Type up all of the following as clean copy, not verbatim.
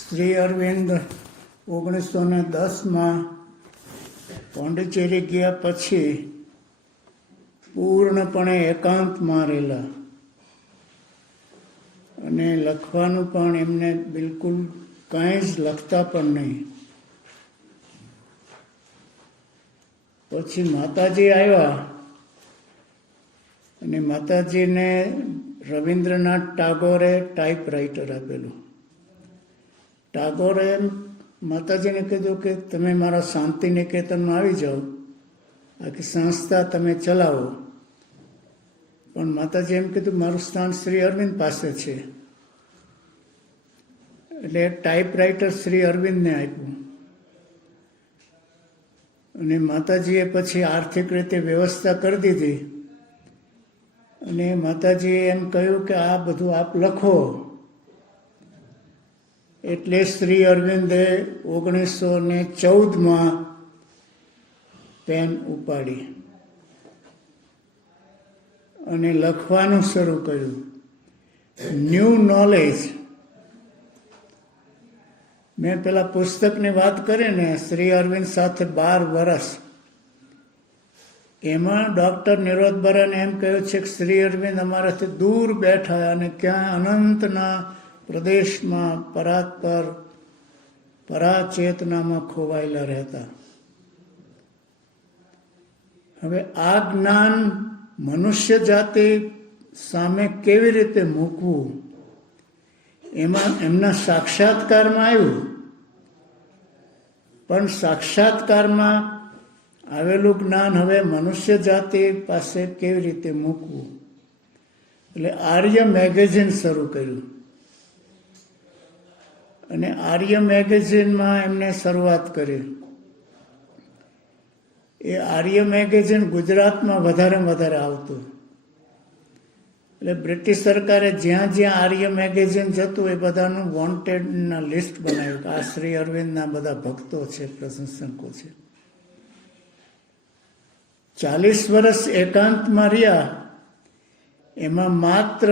શ્રી અરવિંદ 1910માં પોંડિચેરી ગયા પછી પૂર્ણપણે એકાંતમાં રહેલા અને લખવાનું પણ એમને બિલકુલ કાંઈ જ લખતા પણ નહીં. પછી માતાજી આવ્યા અને માતાજીને રવિન્દ્રનાથ ટાગોરે ટાઈપરાઇટર આપેલું. ટાગોરે માતાજીને કીધું કે તમે મારા શાંતિ નિકેતનમાં આવી જાઓ, આખી સંસ્થા તમે ચલાવો. પણ માતાજી એમ કીધું મારું સ્થાન શ્રી અરવિંદ પાસે છે. એટલે ટાઈપરાઇટર શ્રી અરવિંદને આપ્યું અને માતાજીએ પછી આર્થિક રીતે વ્યવસ્થા કરી દીધી અને માતાજીએ એમ કહ્યું કે આ બધું આપ લખો. એટલે શ્રી અરવિંદે 1914માં પેન ઉપાડી અને લખવાનું શરૂ કર્યું. New knowledge. મેં પેલા પુસ્તકની વાત કરી ને, શ્રી અરવિંદ સાથે 12 વર્ષ. એમાં ડૉક્ટર નિરોધ બરાને એમ કહ્યું છે કે શ્રી અરવિંદ અમારાથી દૂર બેઠા અને ક્યાં અનંતના પ્રદેશમાં પરાત્પર પરાચેતનામાં ખોવાયેલા રહેતા. હવે આ જ્ઞાન મનુષ્ય જાતિ સામે કેવી રીતે મૂકવું, એમાં એમના સાક્ષાત્કારમાં આવ્યું. પણ સાક્ષાત્કારમાં આવેલું જ્ઞાન હવે મનુષ્ય જાતિ પાસે કેવી રીતે મૂકવું, એટલે આર્ય મેગેઝિન શરૂ કર્યું. અને આર્ય મેગેઝિનમાં એમને શરૂઆત કરી. એ આર્ય મેગેઝિન ગુજરાતમાં વધારે આવતું. એટલે બ્રિટિશ સરકારે જ્યાં જ્યાં આર્ય મેગેઝિન જતું એ બધાનું વોન્ટેડના લિસ્ટ બનાવ્યું કે આ શ્રી અરવિંદના બધા ભક્તો છે, પ્રશંસકો છે. 40 વર્ષ એકાંતમાં રહ્યા. એમાં માત્ર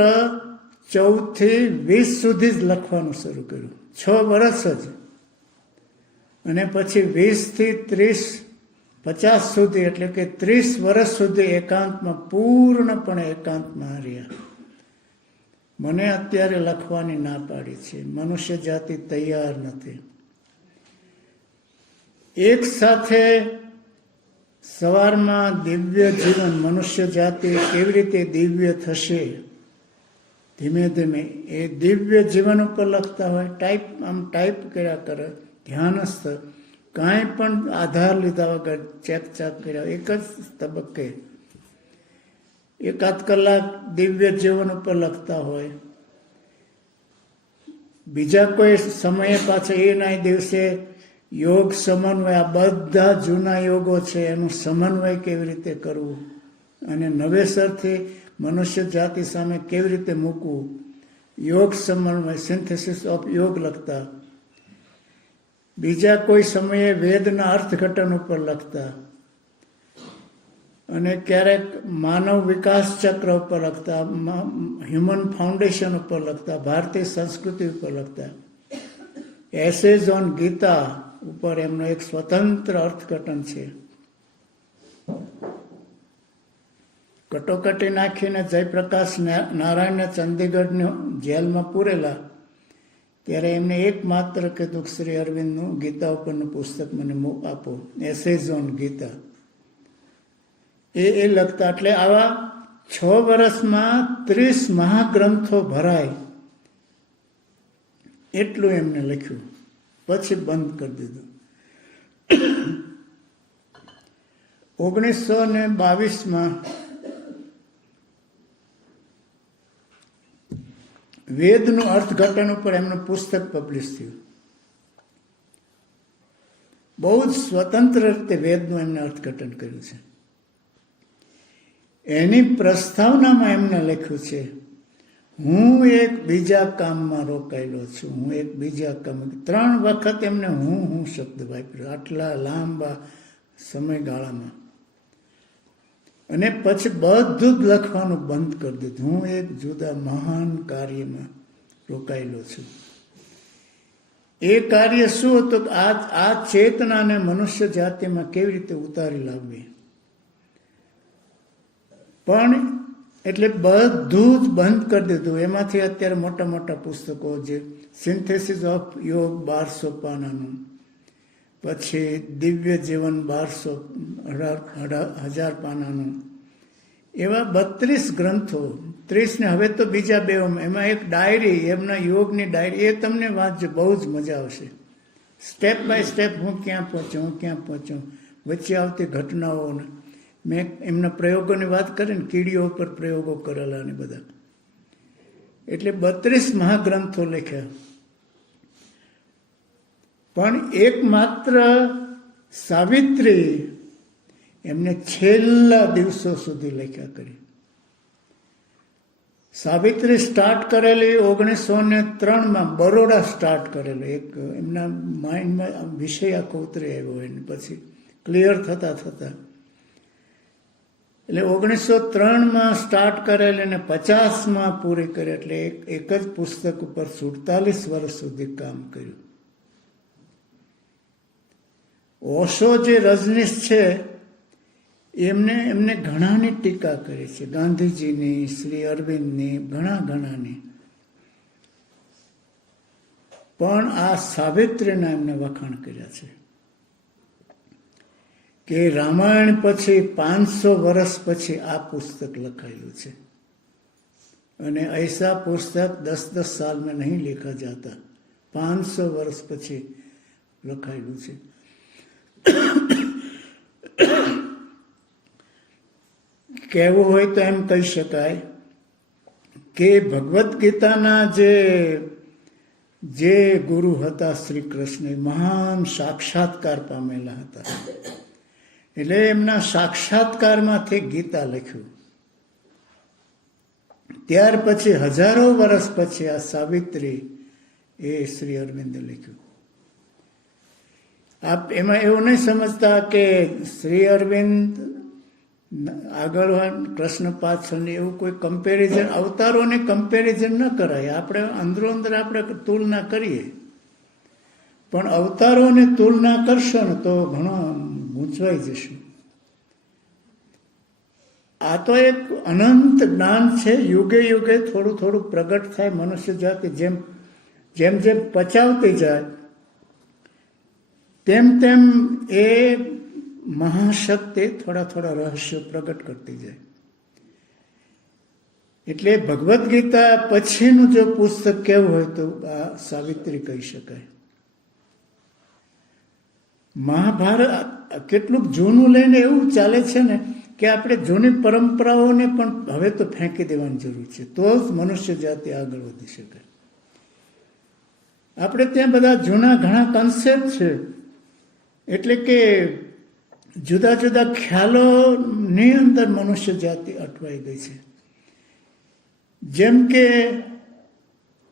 14 થી 20 સુધી જ લખવાનું શરૂ કર્યું. 6 વર્ષ જ. અને પછી 20 થી 30, 50 સુધી, એટલે કે 30 વર્ષ સુધી એકાંતમાં, પૂર્ણપણે એકાંતમાં રહ્યા. મને અત્યારે લખવાની ના પાડી છે, મનુષ્ય જાતિ તૈયાર નથી. એક સાથે સવારમાં દિવ્ય જીવન, મનુષ્ય જાતિ કેવી રીતે દિવ્ય થશે, ધીમે ધીમે એ દિવ્ય જીવન ઉપર લખતા હોય. ટાઈપ કર્યા કરે, ધ્યાનસ્થ, કાંઈ પણ આધાર લીધા વગર ચેક કર્યા, એક જ તબક્કે 1 કલાક દિવ્ય જીવન ઉપર લખતા હોય. બીજા કોઈ સમયે પાછા એના દિવસે યોગ સમન્વય, આ બધા જૂના યોગો છે એનું સમન્વય કેવી રીતે કરવું અને નવેસરથી મનુષ્ય જાતિ સામે કેવી રીતે મૂકવું, યોગ સમન્વય, સિન્થેસિસ ઓફ યોગ લખતા. બીજા કોઈ સમયે વેદના અર્થઘટન ઉપર લખતા અને ક્યારેક માનવ વિકાસ ચક્ર ઉપર લખતા, હ્યુમન ફાઉન્ડેશન ઉપર લખતા, ભારતીય સંસ્કૃતિ ઉપર લખતા. એસેઝ ઓન ગીતા ઉપર એમનો એક સ્વતંત્ર અર્થઘટન છે. કટોકટી નાખીને જયપ્રકાશ નારાયણને ચંદીગઢની જેલમાં પૂરેલા, ત્યારે એમને એકમાત્ર કીધું કે શ્રી અરવિંદનું ગીતા ઉપરનું પુસ્તક મને આપો, એસેઝ ઓન ગીતા. એ લખતા. એટલે આવા 6 વર્ષમાં 30 મહાગ્રંથો ભરાય એટલું એમને લખ્યું. પછી બંધ કરી દીધું. 1922માં વેદનું અર્થઘટન ઉપર એમનું પુસ્તક પબ્લિશ થયું. બહુ જ સ્વતંત્ર રીતે વેદનું એમને અર્થઘટન કર્યું છે. એની પ્રસ્તાવનામાં એમને લખ્યું છે, હું એક બીજા કામમાં રોકાયેલો છું, હું એક બીજા કામ. 3 વખત એમને હું શબ્દ વાપર્યો આટલા લાંબા સમયગાળામાં. અને પછી બધું જ લખવાનું બંધ કરી દીધું. હું એક જુદા મહાન કાર્યમાં રોકાયેલો છું. એ કાર્ય શું હતું કે આ ચેતનાને મનુષ્ય જાતિમાં કેવી રીતે ઉતારી લાવવી. પણ એટલે બધું જ બંધ કરી દીધું. એમાંથી અત્યારે મોટા મોટા પુસ્તકો, જે સિન્થેસિસ ઓફ યોગ 1200 પાનાનું, પછી દિવ્ય જીવન 1200 પાનાનું, એવા 32 ગ્રંથો, 30 ને હવે તો બીજા 2, એમાં એક ડાયરી, એમના યોગની ડાયરી, એ તમને વાંચજો, બહુ જ મજા આવશે. સ્ટેપ બાય સ્ટેપ હું ક્યાં પહોંચ્યો, વચ્ચે આવતી ઘટનાઓને, મેં એમના પ્રયોગોની વાત કરીને, કીડીઓ પર પ્રયોગો કરેલા ને બધા. એટલે 32 મહાગ્રંથો લખ્યા. પણ એકમાત્ર સાવિત્રી એમને છેલ્લા દિવસો સુધી લખ્યા કરી. સાવિત્રી સ્ટાર્ટ કરેલી 1903માં, બરોડા સ્ટાર્ટ કરેલું. એક એમના માઇન્ડમાં વિષય આખો ઉતરી આવ્યો એને, પછી ક્લિયર થતા એટલે 1903માં સ્ટાર્ટ કરેલી અને 50માં પૂરી કરી. એટલે એક જ પુસ્તક ઉપર 47 વર્ષ સુધી કામ કર્યું. ઓશો જે રજનીશ છે, એમને ઘણાની ટીકા કરી છે, ગાંધીજીની, શ્રી અરવિંદની, ઘણાની. પણ આ સાવિત્રીના એમને વખાણ કર્યા છે કે રામાયણ પછી 500 વર્ષ પછી આ પુસ્તક લખાયેલું છે. અને ऐसा પુસ્તક 10-10 साल में नहीं लिखा जाता. 500 વર્ષ પછી લખાયેલું છે. કહેવું હોય તો એમ કહી શકાય કે ભગવદ્ ગીતાના જે ગુરુ હતા શ્રી કૃષ્ણ, મહાન સાક્ષાત્કાર પામેલા હતા. એટલે એમના સાક્ષાત્કારમાંથી ગીતા લખ્યું. ત્યાર પછી હજારો વર્ષ પછી આ સાવિત્રી એ શ્રી અરવિંદે લખ્યું. આપ એમાં એવું નહીં સમજતા કે શ્રી અરવિંદ આગળ કૃષ્ણ પાછળ એવું કોઈ કમ્પેરિઝન, અવતારોને કમ્પેરિઝન ન કરાય. આપણે અંદરો અંદર આપણે તુલના કરીએ, પણ અવતારોને તુલના કરશો ને તો ઘણો ગૂંચવાઈ જશું. આ તો એક અનંત જ્ઞાન છે. યુગે યુગે થોડું થોડું પ્રગટ થાય. મનુષ્ય જાતિ જેમ પચાવતી જાય તેમ એ મહાશક્તિ થોડા રહસ્યો પ્રગટ કરતી જાય. એટલે ભગવદ્ ગીતા પછીનું જો પુસ્તક કેવું હોય તો આ સાવિત્રી કહી શકાય. મહાભારત કેટલુંક જૂનું લઈને એવું ચાલે છે ને કે આપણે જૂની પરંપરાઓને પણ હવે તો ફેંકી દેવાની જરૂર છે, તો જ મનુષ્ય જાતિ આગળ વધી શકે. આપણે ત્યાં બધા જૂના ઘણા કન્સેપ્ટ છે, એટલે કે જુદા જુદા ખ્યાલોની અંદર મનુષ્ય જાતિ અટવાઈ ગઈ છે. જેમ કે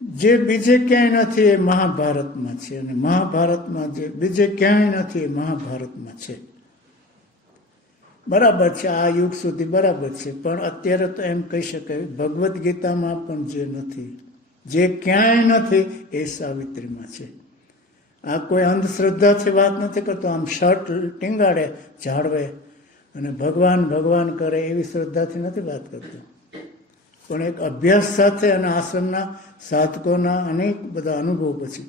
જે બીજે ક્યાંય નથી એ મહાભારતમાં છે, અને મહાભારતમાં જે બીજે ક્યાંય નથી એ મહાભારતમાં છે. બરાબર છે, આ યુગ સુધી બરાબર છે, પણ અત્યારે તો એમ કહી શકાય ભગવદ્ ગીતામાં પણ જે નથી, જે ક્યાંય નથી એ સાવિત્રીમાં છે. આ કોઈ અંધશ્રદ્ધાથી વાત નથી કરતો. આમ શર્ટ ટીંગાડે ઝાડવે અને ભગવાન કરે એવી શ્રદ્ધાથી નથી વાત કરતો, પણ એક અભ્યાસ સાથે અને આશ્રમના સાધકોના અનેક બધા અનુભવ પછી.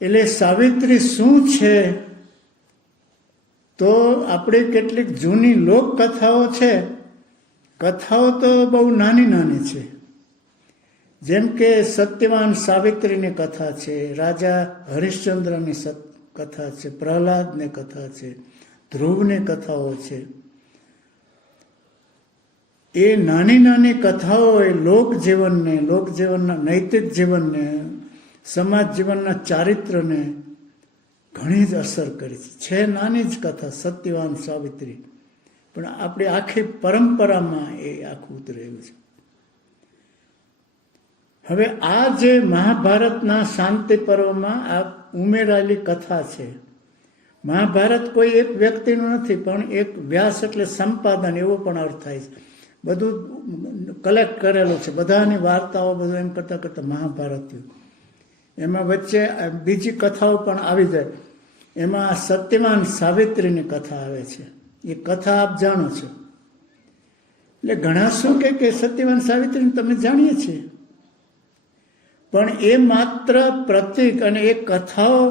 એટલે સાવિત્રી શું છે તો આપણી કેટલીક જૂની લોકકથાઓ છે. કથાઓ તો બહુ નાની છે. જેમ કે સત્યવાન સાવિત્રીની કથા છે, રાજા હરિશ્ચંદ્રની કથા છે, પ્રહલાદની કથા છે, ધ્રુવની કથાઓ છે. એ નાની કથાઓ એ લોકજીવનના નૈતિક જીવનને, સમાજ જીવનના ચારિત્રને ઘણી જ અસર કરી છે. નાની જ કથા સત્યવાન સાવિત્રી, પણ આપણી આખી પરંપરામાં એ આખું ઉતરેલું છે. હવે આ જે મહાભારતના શાંતિ પર્વમાં આ ઉમેરાયેલી કથા છે. મહાભારત કોઈ એક વ્યક્તિનું નથી, પણ એક વ્યાસ એટલે સંપાદન એવો પણ અર્થ થાય છે. બધું કલેક્ટ કરેલું છે, બધાની વાર્તાઓ, બધું એમ કરતાં મહાભારત થયું. એમાં વચ્ચે બીજી કથાઓ પણ આવી જાય. એમાં સત્યવાન સાવિત્રીની કથા આવે છે. એ કથા આપ જાણો છો. એટલે ઘણા શું કે સત્યવાન સાવિત્રીને તમે જાણીએ છીએ, પણ એ માત્ર પ્રતીક. અને એ કથાઓ,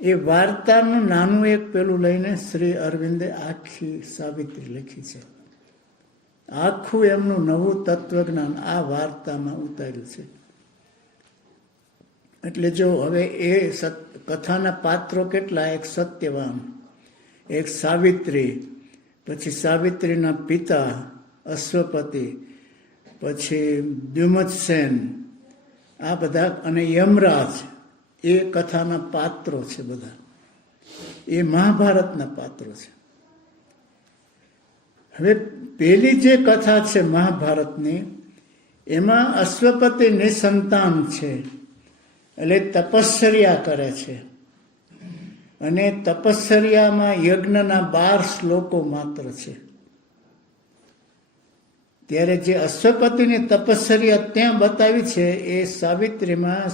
એ વાર્તાનું નાનું એક પેલું લઈને શ્રી અરવિંદે આખી સાવિત્રી લખી છે. આખું એમનું નવું તત્વજ્ઞાન આ વાર્તામાં ઉતાર્યું છે. એટલે જો હવે એ કથાના પાત્રો કેટલા? એક સત્યવાન, એક સાવિત્રી, પછી સાવિત્રીના પિતા અશ્વપતિ, પછી દ્યુમત્સેન, આ બધા, અને યમરાજ, એ કથાના પાત્રો છે બધા. એ મહાભારતના પાત્રો છે. હવે પેલી જે કથા છે મહાભારતની, એમાં અશ્વપતિ નિસંતાન છે, એટલે તપશ્ચર્યા કરે છે. અને તપશ્ચર્યામાં યજ્ઞના 12 શ્લોકો માત્ર છે. ત્યારે જે અશ્વપતિની તપશ્ચર્યા ત્યાં બતાવી છે, એ સાવિત્રીમાં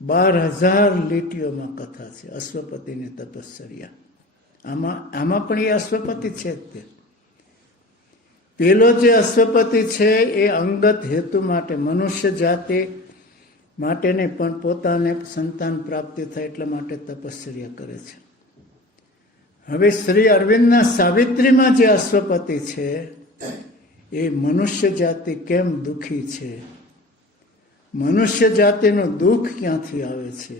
12,000 લીટીઓમાં કથા છે અશ્વપતિની તપશ્ચર્યા. આમાં પણ એ અશ્વપતિ છે જ તે. પેલો જે અશ્વપતિ છે એ અંગત હેતુ માટે, મનુષ્ય જાતિ માટે નહીં, પણ પોતાને સંતાન પ્રાપ્તિ થાય એટલા માટે તપશ્ચર્યા કરે છે. હવે શ્રી અરવિંદના સાવિત્રીમાં જે અશ્વપતિ છે, એ મનુષ્ય જાતિ કેમ દુઃખી છે, મનુષ્ય જાતિનું દુઃખ ક્યાંથી આવે છે.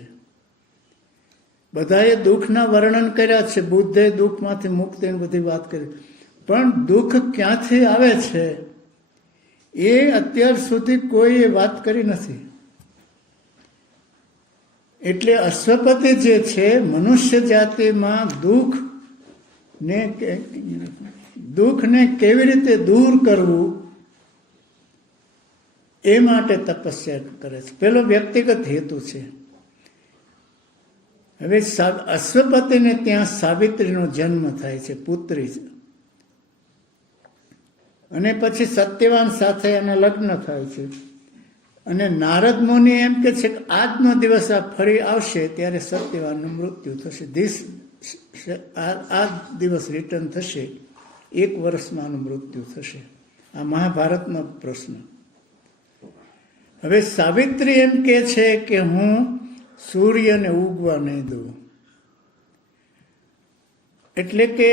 બધાએ દુઃખના વર્ણન કર્યા છે, બુદ્ધે દુઃખમાંથી મુક્તિની બધી વાત કરી, પણ દુઃખ ક્યાંથી આવે છે એ અત્યાર સુધી કોઈએ વાત કરી નથી. એટલે અશ્વપતિ જે છે, મનુષ્ય જાતિમાં દુઃખને કેવી રીતે દૂર કરવું એ માટે તપસ્યા કરે છે. પેલો વ્યક્તિગત હેતુ છે. હવે અશ્વપતિને ત્યાં સાવિત્રીનો જન્મ થાય છે, પુત્રી છે. અને પછી સત્યવાન સાથે એના લગ્ન થાય છે. અને નારદ મુનિ એમ કે છે કે આજનો દિવસ આ ફરી આવશે ત્યારે સત્યવાનનું મૃત્યુ થશે. આ દિવસ રિટર્ન થશે, 1 વર્ષમાં આનું મૃત્યુ થશે. આ મહાભારતનો પ્રશ્ન. હવે સાવિત્રી એમ કે છે કે હું સૂર્યને ઉગવા નહીં દઉં, એટલે કે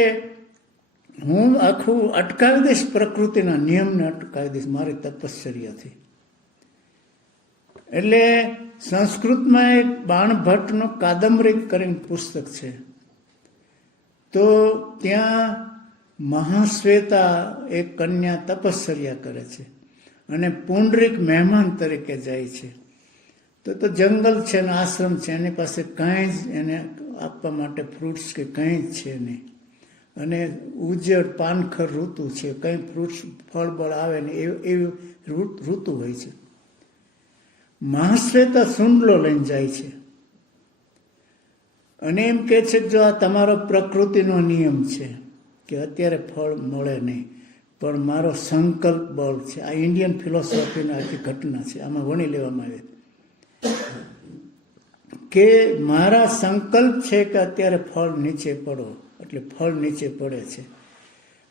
હું આખું અટકાવી દઈશ, પ્રકૃતિના નિયમને અટકાવી દઈશ મારી તપશ્ચર્યાથી. એટલે સંસ્કૃતમાં એક બાણભટ્ટનો કાદંબરી કરીને પુસ્તક છે, તો ત્યાં મહાશ્વેતા એક કન્યા તપશ્ચર્યા કરે છે અને પુંડરીક મહેમાન તરીકે જાય છે. તો જંગલ છે ને આશ્રમ છે, એની પાસે કાંઈ જ એને આપવા માટે ફ્રૂટ્સ કે કંઈ જ છે નહીં. અને ઉજ્જડ પાનખર ઋતુ છે, કંઈ ફ્રૂટ્સ ફળ બળ આવે ને એવી ઋતુ હોય છે. મહાશ્વેતા સુંડલો લઈને જાય છે અને એમ કહે છે કે જો આ તમારો પ્રકૃતિનો નિયમ છે કે અત્યારે ફળ મળે નહીં, પણ મારો સંકલ્પ બળ છે. આ ઇન્ડિયન ફિલોસોફીની આખી ઘટના છે, આમાં વણી લેવામાં આવે કે મારા સંકલ્પ છે કે અત્યારે ફળ નીચે પડો, એટલે ફળ નીચે પડે છે.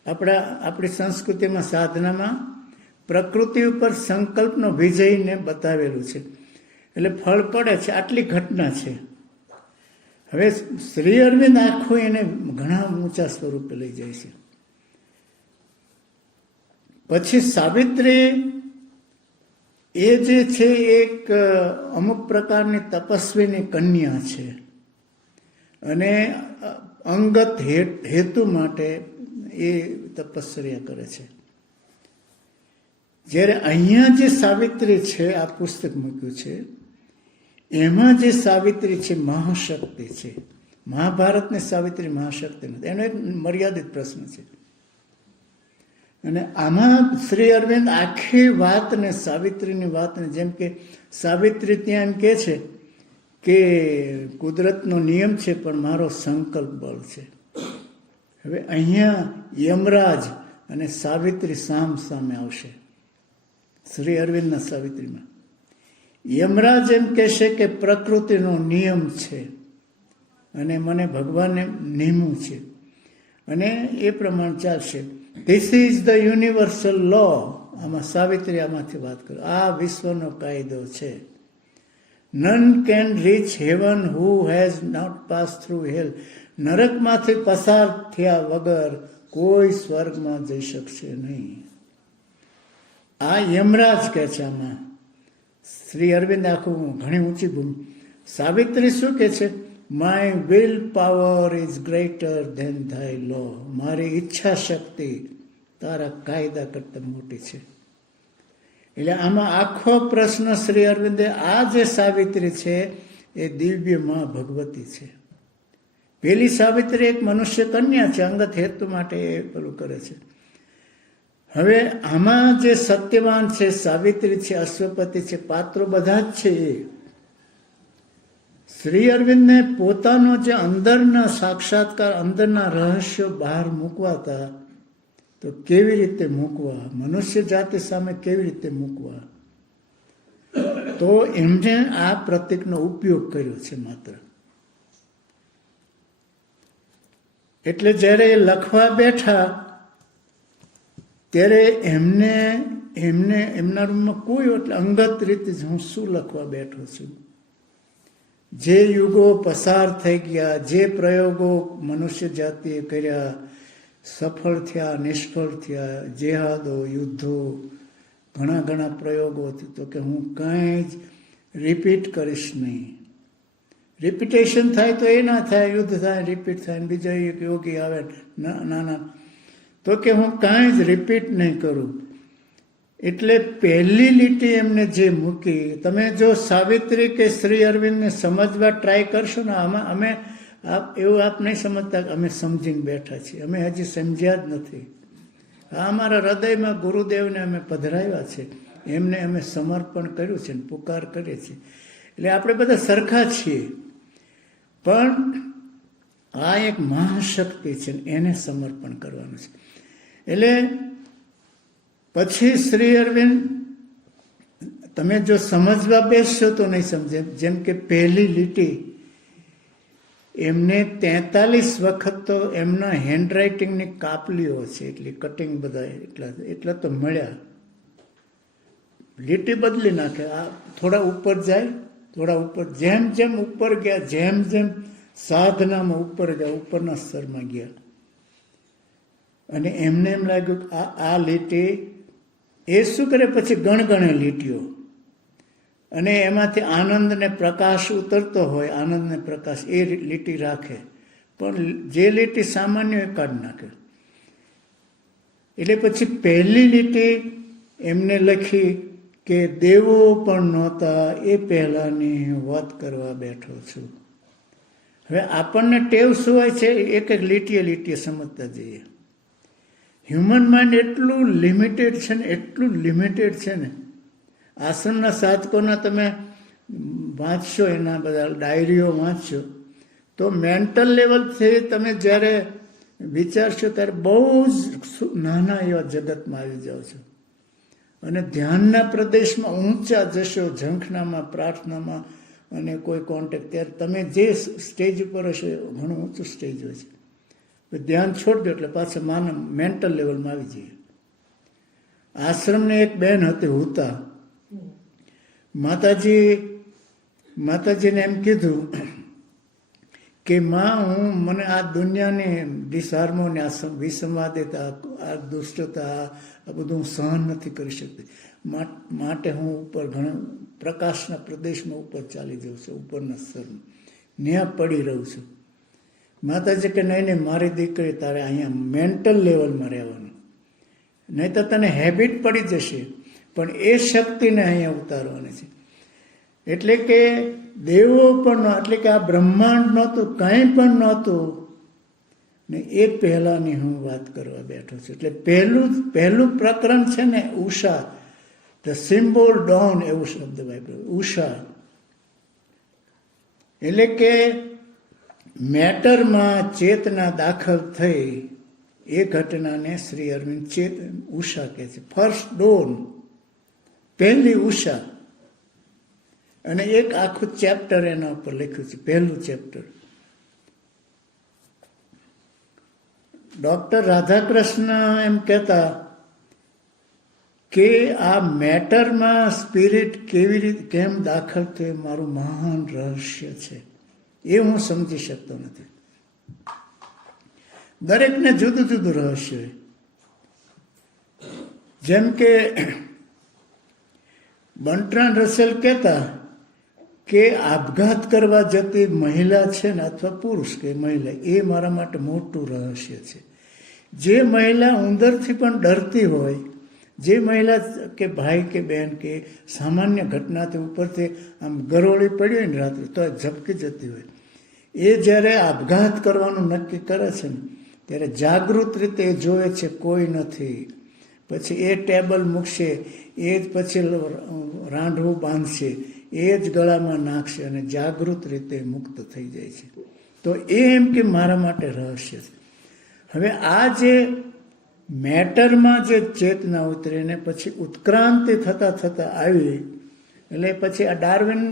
આપણી સંસ્કૃતિમાં, સાધનામાં પ્રકૃતિ ઉપર સંકલ્પનો વિજયને બતાવેલું છે, એટલે ફળ પડે છે. આટલી ઘટના છે. હવે શ્રી અરવિંદ આખું એને ઘણા ઊંચા સ્વરૂપે લઈ જાય છે. પછી સાવિત્રી એ જે છે એક અમુક પ્રકારની તપસ્વીની કન્યા છે અને અંગત હેતુ માટે એ તપશ્ચર્યા કરે છે. જ્યારે અહીંયા જે સાવિત્રી છે, આ પુસ્તક મૂક્યું છે, એમાં જે સાવિત્રી છે મહાશક્તિ છે. મહાભારતની સાવિત્રી મહાશક્તિ નથી, એનો એક મર્યાદિત પ્રશ્ન છે. અને આમાં શ્રી અરવિંદ આખી વાતને, સાવિત્રીની વાતને, જેમ કે સાવિત્રી ત્યાં એમ કહે છે કે કુદરતનો નિયમ છે પણ મારો સંકલ્પ બળ છે. હવે અહીંયા યમરાજ અને સાવિત્રી સામ સામે આવશે શ્રી અરવિંદના સાવિત્રીમાં. યમરાજ એમ કહેશે કે પ્રકૃતિનો નિયમ છે અને મને ભગવાને નિયમું છે અને એ પ્રમાણે ચાલશે. This is the universal law. આમાં સાવિત્રી આમાંથી વાત કરો. આ વિશ્વનો કાયદો છે. None can reach heaven who has not pass through hell. નરકમાંથી પસાર થયા વગર કોઈ સ્વર્ગમાં જઈ શકશે નહીં. આ યમરાજ કહે છે. આમાં શ્રી અરવિંદ આખું ઘણી ઊંચી ભૂમિ. સાવિત્રી શું કહે છે? My will power is greater than થાય લો. મારી ઈચ્છા શક્તિ તારા કાયદા કરતા મોટી છે. એટલે આમાં આખો પ્રશ્ન શ્રી અરવિંદે આ જે સાવિત્રી છે એ દિવ્ય માં ભગવતી છે. પેલી સાવિત્રી એક મનુષ્ય કન્યા છે, અંગત હેતુ માટે એ પેલું કરે છે. હવે આમાં જે સત્યવાન છે, સાવિત્રી છે, અશ્વપતિ છે, પાત્રો બધા જ છે. એ શ્રી અરવિંદને પોતાનો જે અંદરના સાક્ષાત્કાર, અંદરના રહસ્યો બહાર મૂકવા હતા, તો કેવી રીતે મૂકવા, મનુષ્ય જાતિ સામે કેવી રીતે મૂકવા, તો એમને આ પ્રતીકનો ઉપયોગ કર્યો છે માત્ર. એટલે જ્યારે એ લખવા બેઠા ત્યારે એમના રૂમમાં કોઈ એટલે અંગત રીતે જ હું શું લખવા બેઠો છું. જે યુગો પસાર થઈ ગયા, જે પ્રયોગો મનુષ્ય જાતિએ કર્યા, સફળ થયા, નિષ્ફળ થયા, જેહાદો, યુદ્ધો, ઘણા પ્રયોગો, તો કે હું કાંઈ જ રિપીટ કરીશ નહીં. રિપીટેશન થાય તો એ ના થાય, યુદ્ધ થાય, રિપીટ થાય, બીજા એક યોગી આવે નાના, તો કે હું કાંઈ જ રિપીટ નહીં કરું. એટલે પહેલી લીટી એમને જે મૂકી, તમે જો સાવિત્રી કે શ્રી અરવિંદને સમજવા ટ્રાય કરશો ને, આમાં અમે એવું આપ નહીં સમજતા કે અમે સમજીને બેઠા છીએ, અમે હજી સમજ્યા જ નથી. આ અમારા હૃદયમાં ગુરુદેવને અમે પધરાવ્યા છે, એમને અમે સમર્પણ કર્યું છે, પુકાર કરીએ છીએ. એટલે આપણે બધા સરખા છીએ, પણ આ એક મહાશક્તિ છે, એને સમર્પણ કરવાનું છે. એટલે પછી શ્રી અરવિંદ તમે જો સમજવા બેસશો તો નહીં સમજે. જેમ કે પહેલી લીટી એમને 43 વખત તો એમના હેન્ડરાઇટિંગની કાપલીઓ છે, એટલી કટિંગ બધા એટલા તો મળ્યા. લીટી બદલી નાખે, આ થોડા ઉપર જાય, થોડા ઉપર, જેમ જેમ ઉપર ગયા, જેમ જેમ સાધનામાં ઉપર ગયા, ઉપરના સ્તરમાં ગયા, અને એમને એમ લાગ્યું કે આ લીટી એ શું કરે, પછી ગણગણે લીટીઓ, અને એમાંથી આનંદ ને પ્રકાશ ઉતરતો હોય, આનંદ ને પ્રકાશ એ લીટી રાખે, પણ જે લીટી સામાન્ય એ કાઢી નાખે. એટલે પછી પહેલી લીટી એમને લખી કે દેવો પણ નહોતા એ પહેલાની વાત કરવા બેઠો છું. હવે આપણને ટેવ શું હોય છે, એક એક લીટીએ સમજતા જઈએ. હ્યુમન માઇન્ડ એટલું લિમિટેડ છે ને, એટલું લિમિટેડ છે ને. આશ્રમના સાધકોના તમે વાંચશો, એના બધા ડાયરીઓ વાંચશો, તો મેન્ટલ લેવલથી તમે જ્યારે વિચારશો ત્યારે બહુ જ નાના એવા જગતમાં આવી જાઓ છો, અને ધ્યાનના પ્રદેશમાં ઊંચા જશો, ઝંખનામાં, પ્રાર્થનામાં અને કોઈ કોન્ટેક્ટ, ત્યારે તમે જે સ્ટેજ ઉપર હશો એ ઘણું ઊંચું સ્ટેજ હોય છે. ધ્યાન છોડી દો એટલે પાછા મેન્ટલ લેવલમાં આવી જઈએ. આશ્રમને એક બેન હતી હુતા, માતાજીને એમ કીધું કે હું મને આ દુનિયાની ડિસહાર્મોની, આ વિસંવાદિતા, આ દુષ્ટતા, આ બધું હું સહન નથી કરી શકતી, માટે હું ઉપર ઘણા પ્રકાશના પ્રદેશમાં ઉપર ચાલી જાઉં છું, ઉપરના સ્તરમાં ત્યાં પડી રહું છું. માતાજી કે નહીં, મારી દીકરી, તારે અહીંયા મેન્ટલ લેવલમાં રહેવાનું, નહીં તો તને હેબિટ પડી જશે, પણ એ શક્તિને અહીંયા ઉતારવાની છે. એટલે કે દેવો પણ, એટલે કે આ બ્રહ્માંડ નહોતું, કંઈ પણ નહોતું ને, એ પહેલાની હું વાત કરવા બેઠો છું. એટલે પહેલું પ્રકરણ છે ને, ઉષા, ધ સિમ્બોલ ડોન, એવું શબ્દ વાપર્યો, ઉષા. એટલે કે મેટરમાં ચેતના દાખલ થઈ એ ઘટનાને શ્રી અરવિંદ ઉષા કહે છે. ફર્સ્ટ ડોન, પહેલી ઉષા. અને એક આખું ચેપ્ટર એના ઉપર લખ્યું છે, પહેલું ચેપ્ટર. ડૉક્ટર રાધાકૃષ્ણ એમ કહેતા કે આ મેટરમાં સ્પિરિટ કેવી રીતે કેમ દાખલ થયું, મારું મહાન રહસ્ય છે. એ હું સમજી શકતો નથી. દરેકને જુદું જુદું રહસ્ય હોય. જેમ કે બર્ટ્રાન્ડ રસેલ કહેતા કે આપઘાત કરવા જતી મહિલા છે ને, અથવા પુરુષ કે મહિલા, એ મારા માટે મોટું રહસ્ય છે. જે મહિલા ઉંદરથી પણ ડરતી હોય, જે મહિલા કે ભાઈ કે બહેન કે સામાન્ય ઘટનાથી ઉપરથી આમ ગરોળી પડી હોય ને રાત્રે તો ઝબકી જતી હોય, એ જ્યારે આપઘાત કરવાનું નક્કી કરે છે ને, ત્યારે જાગૃત રીતે એ જોવે છે કોઈ નથી. પછી એ ટેબલ મૂકશે, એ જ પછી રાંઢવું બાંધશે, એ જ ગળામાં નાખશે અને જાગૃત રીતે મુક્ત થઈ જાય છે. તો એ એમ કે મારા માટે રહસ્ય છે. હવે આ જે મેટરમાં જે ચેતના ઉતરીને પછી ઉત્ક્રાંતિ થતાં થતાં આવી, એટલે પછી આ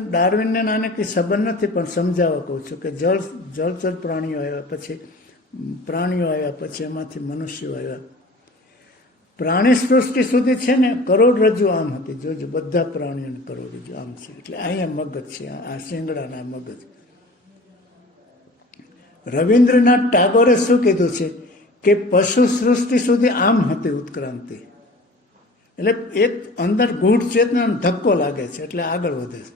ડાર્વિનને આને કંઈ સંબંધ નથી, પણ સમજાવવા કહું છું કે જળચર પ્રાણીઓ આવ્યા, પછી પ્રાણીઓ આવ્યા, પછી એમાંથી મનુષ્યો આવ્યા. પ્રાણી સૃષ્ટિ સુધી છે ને કરોડરજ્જુ આમ હતી. જોજો, બધા પ્રાણીઓની કરોડરજ્જુ આમ છે. એટલે અહીંયા મગજ છે, આ શિંગડાના મગજ. રવિન્દ્રનાથ ટાગોરે શું કીધું છે કે પશુ સૃષ્ટિ સુધી આમ હતી ઉત્ક્રાંતિ. એટલે એક અંદર ગૂઢ ચેતનાનો ધક્કો લાગે છે એટલે આગળ વધે છે.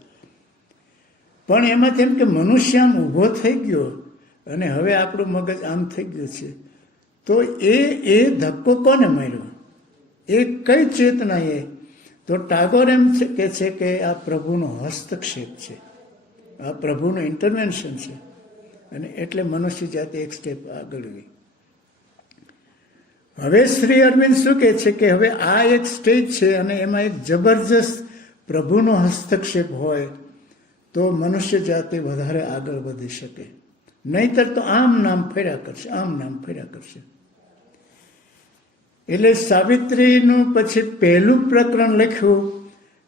પણ એમાંથી એમ કે મનુષ્ય આમ ઊભો થઈ ગયો અને હવે આપણું મગજ આમ થઈ ગયું છે, તો એ ધક્કો કોને માર્યો? એ કઈ ચેતના? એ તો ટાગોર એમ કે છે કે આ પ્રભુનો હસ્તક્ષેપ છે, આ પ્રભુનું ઇન્ટરવેન્શન છે. અને એટલે મનુષ્ય જાતે એક સ્ટેપ આગળ ગઈ. હવે શ્રી અરવિંદ શું કહે છે કે હવે આ એક સ્ટેજ છે અને એમાં એક જબરજસ્ત પ્રભુનો હસ્તક્ષેપ હોય તો મનુષ્ય જાતે વધારે આગળ વધી શકે. નહીતર તો આમ નામ ફર્યા કરશે, આમ નામ ફર્યા કરશે. એટલે સાવિત્રીનું પછી પહેલું પ્રકરણ લખ્યું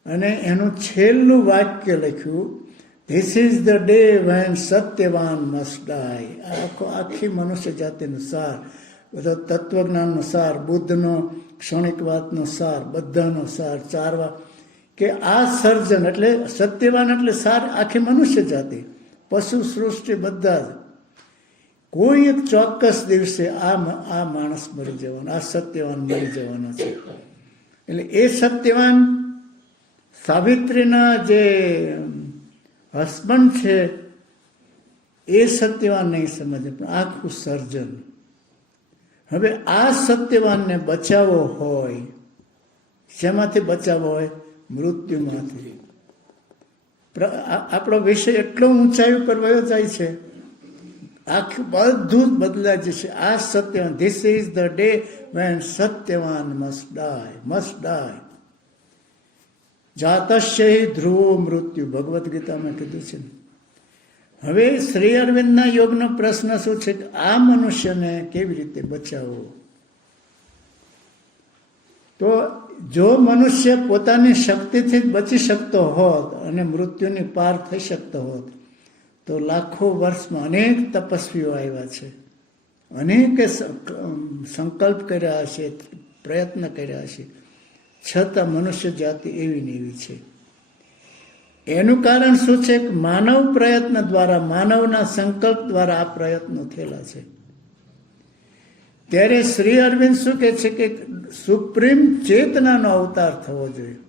અને એનું છેલ્લું વાક્ય લખ્યું, this is the day when Satyavan must die. આખી મનુષ્ય જાતિનો સાર, બધો તત્વજ્ઞાનનો સાર, બુદ્ધનો ક્ષણિકવાદનો સાર, બધાનો સાર, ચારવા કે આ સર્જન એટલે સત્યવાન એટલે સાર આખી મનુષ્ય જાતિ, પશુ સૃષ્ટિ બધા જ. કોઈ એક ચોક્કસ દિવસે આ માણસ મરી જવાનો, આ સત્યવાન મરી જવાનો છે. એટલે એ સત્યવાન સાવિત્રીના જે હસબન્ડ છે એ સત્યવાન નહીં સમજે, પણ આખું સર્જન. હવે આ સત્યવાનને બચાવવો હોય, શેમાંથી બચાવવો હોય? મૃત્યુમાંથી. આપણો વિષય એટલો ઊંચાઈ ઉપર વયો જાય છે, આખું બધું જ બદલાય જશે. આ Satyavan, this is the day when Satyavan must die, must die. જાતસ્ય ધ્રુવો મૃત્યુ, ભગવદ્ ગીતામાં કીધું છે. હવે શ્રી અરવિંદના યોગનો પ્રશ્ન શું છે કે આ મનુષ્યને કેવી રીતે બચાવવો? તો જો મનુષ્ય પોતાની શક્તિથી જ બચી શકતો હોત અને મૃત્યુની પાર થઈ શકતો હોત તો લાખો વર્ષમાં અનેક તપસ્વીઓ આવ્યા છે, અનેક સંકલ્પ કર્યા હશે, પ્રયત્ન કર્યા હશે, છતાં મનુષ્ય જાતિ એવી ને એવી છે. એનું કારણ શું છે? માનવ પ્રયત્ન દ્વારા, માનવના સંકલ્પ દ્વારા આ પ્રયત્નો થયેલા છે. ત્યારે શ્રી અરવિંદ શું કહે છે કે સુપ્રીમ ચેતનાનો અવતાર થવો જોઈએ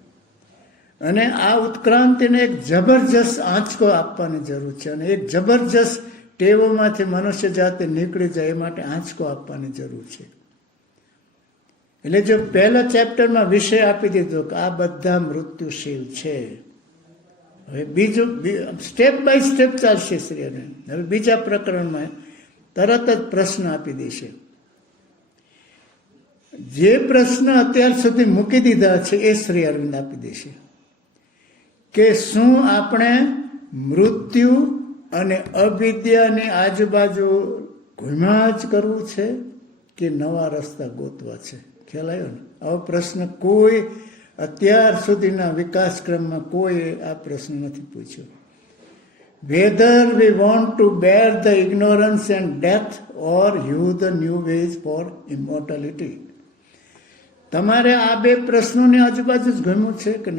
અને આ ઉત્ક્રાંતિને એક જબરજસ્ત આંચકો આપવાની જરૂર છે. અને એક જબરજસ્ત ટેવોમાંથી મનુષ્ય જાતે નીકળી જાય એ માટે આંચકો આપવાની જરૂર છે. એટલે જો પહેલા ચેપ્ટરમાં વિષય આપી દીધો કે આ બધા મૃત્યુશીલ છે, હવે બીજું સ્ટેપ બાય સ્ટેપ ચાલશે શ્રી અરવિંદ. હવે બીજા પ્રકરણમાં તરત જ પ્રશ્ન આપી દેશે. જે પ્રશ્ન અત્યાર સુધી મૂકી દીધા છે એ શ્રી અરવિંદ આપી દેશે કે શું આપણે મૃત્યુ અને અવિદ્યાની આજુબાજુ ઘુમ્યા જ કરવું છે કે નવા રસ્તા ગોતવા છે? ખ્યાલ આવ્યો ને? આવો પ્રશ્ન કોઈ અત્યાર સુધીના વિકાસક્રમમાં કોઈએ આ પ્રશ્ન નથી પૂછ્યો. Whether we want to bear the ignorance and death or you the new ways for immortality. તમારે આ બે પ્રશ્નોની આજુબાજુ જ ગમ્યું છે કે